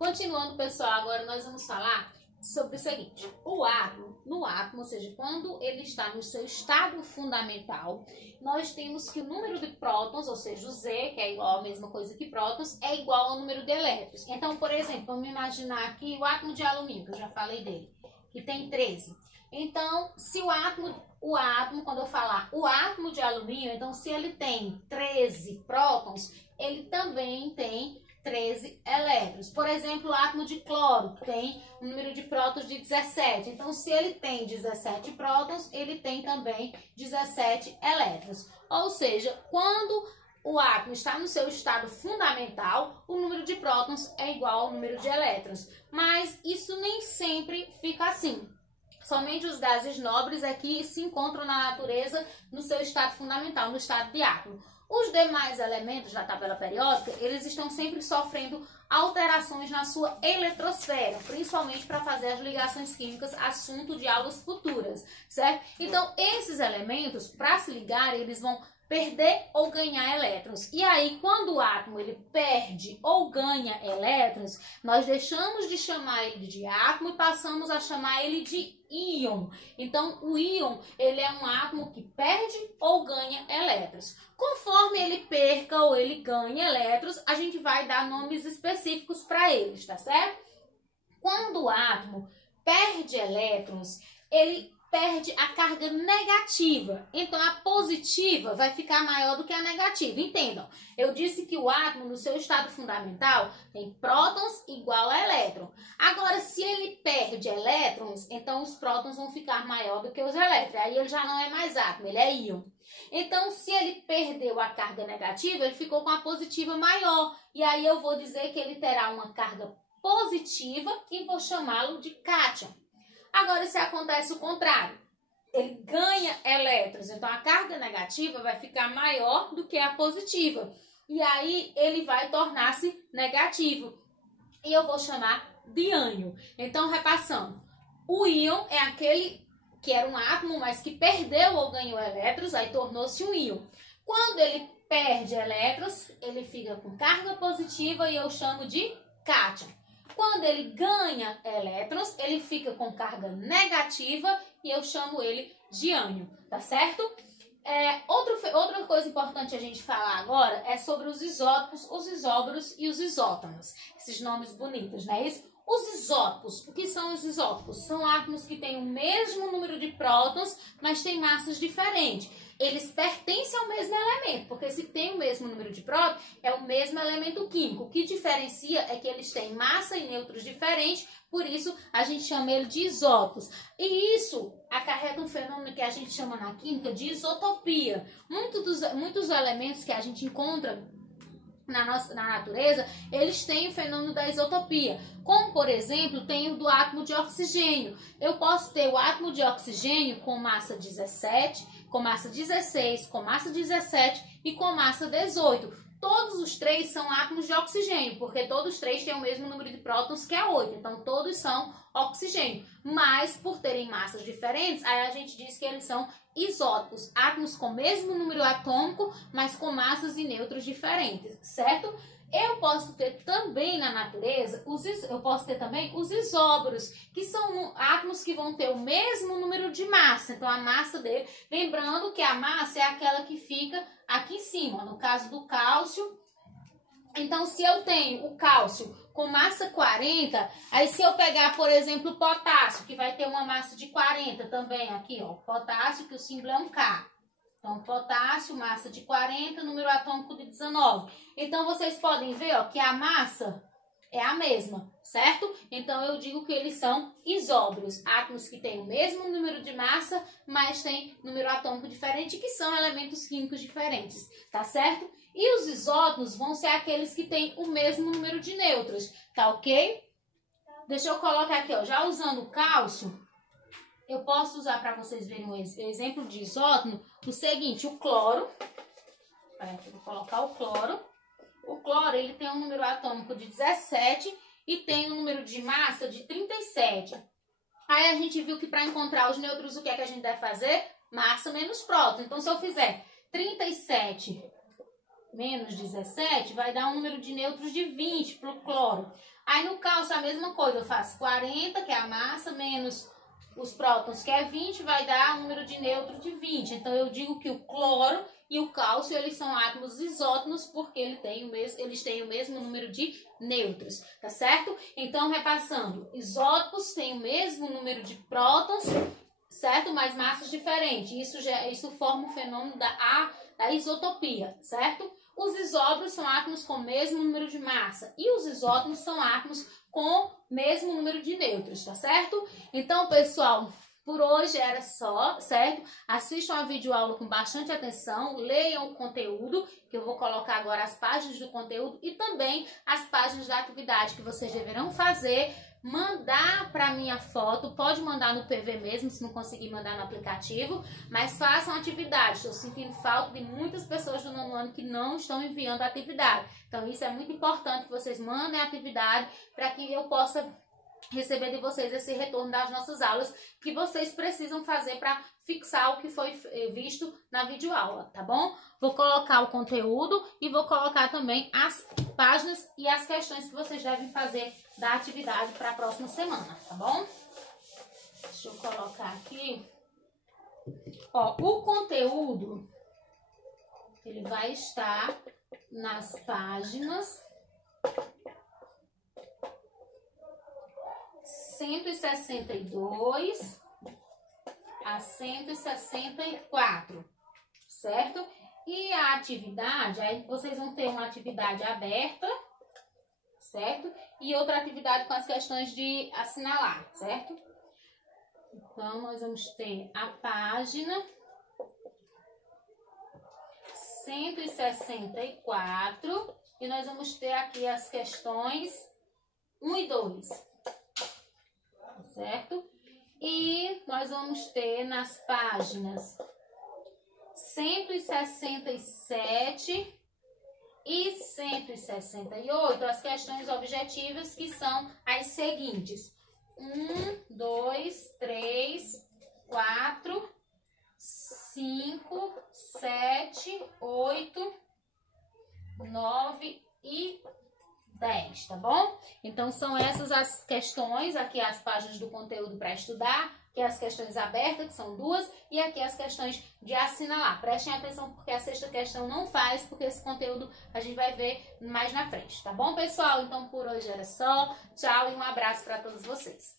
Continuando, pessoal, agora nós vamos falar sobre o seguinte. O átomo, ou seja, quando ele está no seu estado fundamental, nós temos que o número de prótons, ou seja, o Z, que é igual a mesma coisa que prótons, é igual ao número de elétrons. Então, por exemplo, vamos imaginar aqui o átomo de alumínio, que eu já falei dele, que tem 13. Então, se o átomo, quando eu falar o átomo de alumínio, então se ele tem 13 prótons, ele também tem 13 elétrons. Por exemplo, o átomo de cloro tem um número de prótons de 17. Então, se ele tem 17 prótons, ele tem também 17 elétrons. Ou seja, quando o átomo está no seu estado fundamental, o número de prótons é igual ao número de elétrons. Mas isso nem sempre fica assim. Somente os gases nobres é que se encontram na natureza no seu estado fundamental, no estado de átomo. Os demais elementos da tabela periódica, eles estão sempre sofrendo alterações na sua eletrosfera, principalmente para fazer as ligações químicas, assunto de aulas futuras, certo? Então, esses elementos, para se ligar, eles vão perder ou ganhar elétrons. E aí, quando o átomo ele perde ou ganha elétrons, nós deixamos de chamar ele de átomo e passamos a chamar ele de íon. Então, o íon ele é um átomo que perde ou ganha elétrons. Conforme ele perca ou ele ganhe elétrons, a gente vai dar nomes específicos para eles, tá certo? Quando o átomo perde elétrons, ele perde a carga negativa. Então, a positiva vai ficar maior do que a negativa. Entendam, eu disse que o átomo, no seu estado fundamental, tem prótons igual a elétron. Agora, se ele perde elétrons, então os prótons vão ficar maior do que os elétrons. Aí ele já não é mais átomo, ele é íon. Então, se ele perdeu a carga negativa, ele ficou com a positiva maior. E aí eu vou dizer que ele terá uma carga positiva e vou chamá-lo de cátion. Agora, se acontece o contrário, ele ganha elétrons, então a carga negativa vai ficar maior do que a positiva. E aí ele vai tornar-se negativo. E eu vou chamar de ânion. Então, repassando, o íon é aquele que era um átomo, mas que perdeu ou ganhou elétrons, aí tornou-se um íon. Quando ele perde elétrons, ele fica com carga positiva e eu chamo de cátion. Quando ele ganha elétrons, ele fica com carga negativa e eu chamo ele de ânion, tá certo? Outra coisa importante a gente falar agora é sobre os isótopos, os isóbaros e os isótonos. Esses nomes bonitos, não é isso? Os isótopos, o que são os isótopos? São átomos que têm o mesmo número de prótons, mas têm massas diferentes. Eles pertencem ao mesmo elemento, porque se tem o mesmo número de prótons, é o mesmo elemento químico. O que diferencia é que eles têm massa e nêutrons diferentes, por isso a gente chama ele de isótopos. E isso acarreta um fenômeno que a gente chama na química de isotopia. Muitos elementos que a gente encontra na natureza, eles têm o fenômeno da isotopia. Como, por exemplo, tem o do átomo de oxigênio. Eu posso ter o átomo de oxigênio com massa 17, com massa 16, com massa 17 e com massa 18. Todos os três são átomos de oxigênio, porque todos os três têm o mesmo número de prótons, que é 8. Então, todos são oxigênio. Mas, por terem massas diferentes, aí a gente diz que eles são isótopos. Átomos com o mesmo número atômico, mas com massas e nêutrons diferentes, certo? Eu posso ter também na natureza, os isóbaros, que são átomos que vão ter o mesmo número de massa. Então, a massa dele, lembrando que a massa é aquela que fica aqui em cima, no caso do cálcio. Então, se eu tenho o cálcio com massa 40, aí se eu pegar, por exemplo, o potássio, que vai ter uma massa de 40 também, aqui, ó, potássio, que o símbolo é um K. Então, potássio, massa de 40, número atômico de 19. Então, vocês podem ver, ó, que a massa é a mesma, certo? Então, eu digo que eles são isóbaros, átomos que têm o mesmo número de massa, mas têm número atômico diferente, que são elementos químicos diferentes, tá certo? E os isótopos vão ser aqueles que têm o mesmo número de nêutrons, tá ok? Deixa eu colocar aqui, ó, já usando o cálcio, eu posso usar para vocês verem um exemplo de isótopo, o seguinte, o cloro, eu vou colocar o cloro. O cloro, ele tem um número atômico de 17 e tem um número de massa de 37. Aí a gente viu que para encontrar os nêutrons, o que é que a gente deve fazer? Massa menos próton. Então, se eu fizer 37 menos 17, vai dar um número de nêutrons de 20 para o cloro. Aí no cálcio a mesma coisa, eu faço 40, que é a massa, menos os prótons, que é 20, vai dar um número de neutro de 20. Então eu digo que o cloro e o cálcio, eles são átomos isótonos, porque eles têm o mesmo número de nêutrons, tá certo? Então, repassando, isótopos têm o mesmo número de prótons, certo? Mas massas diferentes. Isso forma o fenômeno da isotopia, certo? Os isóbaros são átomos com o mesmo número de massa e os isótopos são átomos com o mesmo número de nêutrons, tá certo? Então, pessoal, por hoje era só, certo? Assistam a videoaula com bastante atenção, leiam o conteúdo, que eu vou colocar agora as páginas do conteúdo e também as páginas da atividade que vocês deverão fazer, mandar para minha foto, pode mandar no PV mesmo, se não conseguir mandar no aplicativo, mas façam atividade. Estou sentindo falta de muitas pessoas do nono ano que não estão enviando a atividade. Então isso é muito importante que vocês mandem a atividade para que eu possa receber de vocês esse retorno das nossas aulas que vocês precisam fazer para fixar o que foi visto na videoaula, tá bom? Vou colocar o conteúdo e vou colocar também as páginas e as questões que vocês devem fazer da atividade para a próxima semana, tá bom? Deixa eu colocar aqui. Ó, o conteúdo, ele vai estar nas páginas 162 a 164, certo? E a atividade, aí vocês vão ter uma atividade aberta, certo? E outra atividade com as questões de assinalar, certo? Então, nós vamos ter a página 164 e nós vamos ter aqui as questões 1 e 2, certo? E nós vamos ter nas páginas 167 e 168 as questões objetivas, que são as seguintes: 1, 2, 3, 4, 5, 7, 8, 9 e 10, tá bom? Então, são essas as questões, aqui as páginas do conteúdo para estudar, aqui as questões abertas, que são 2, e aqui as questões de assinalar. Prestem atenção, porque a sexta questão não faz, porque esse conteúdo a gente vai ver mais na frente, tá bom, pessoal? Então, por hoje era só. Tchau e um abraço para todos vocês.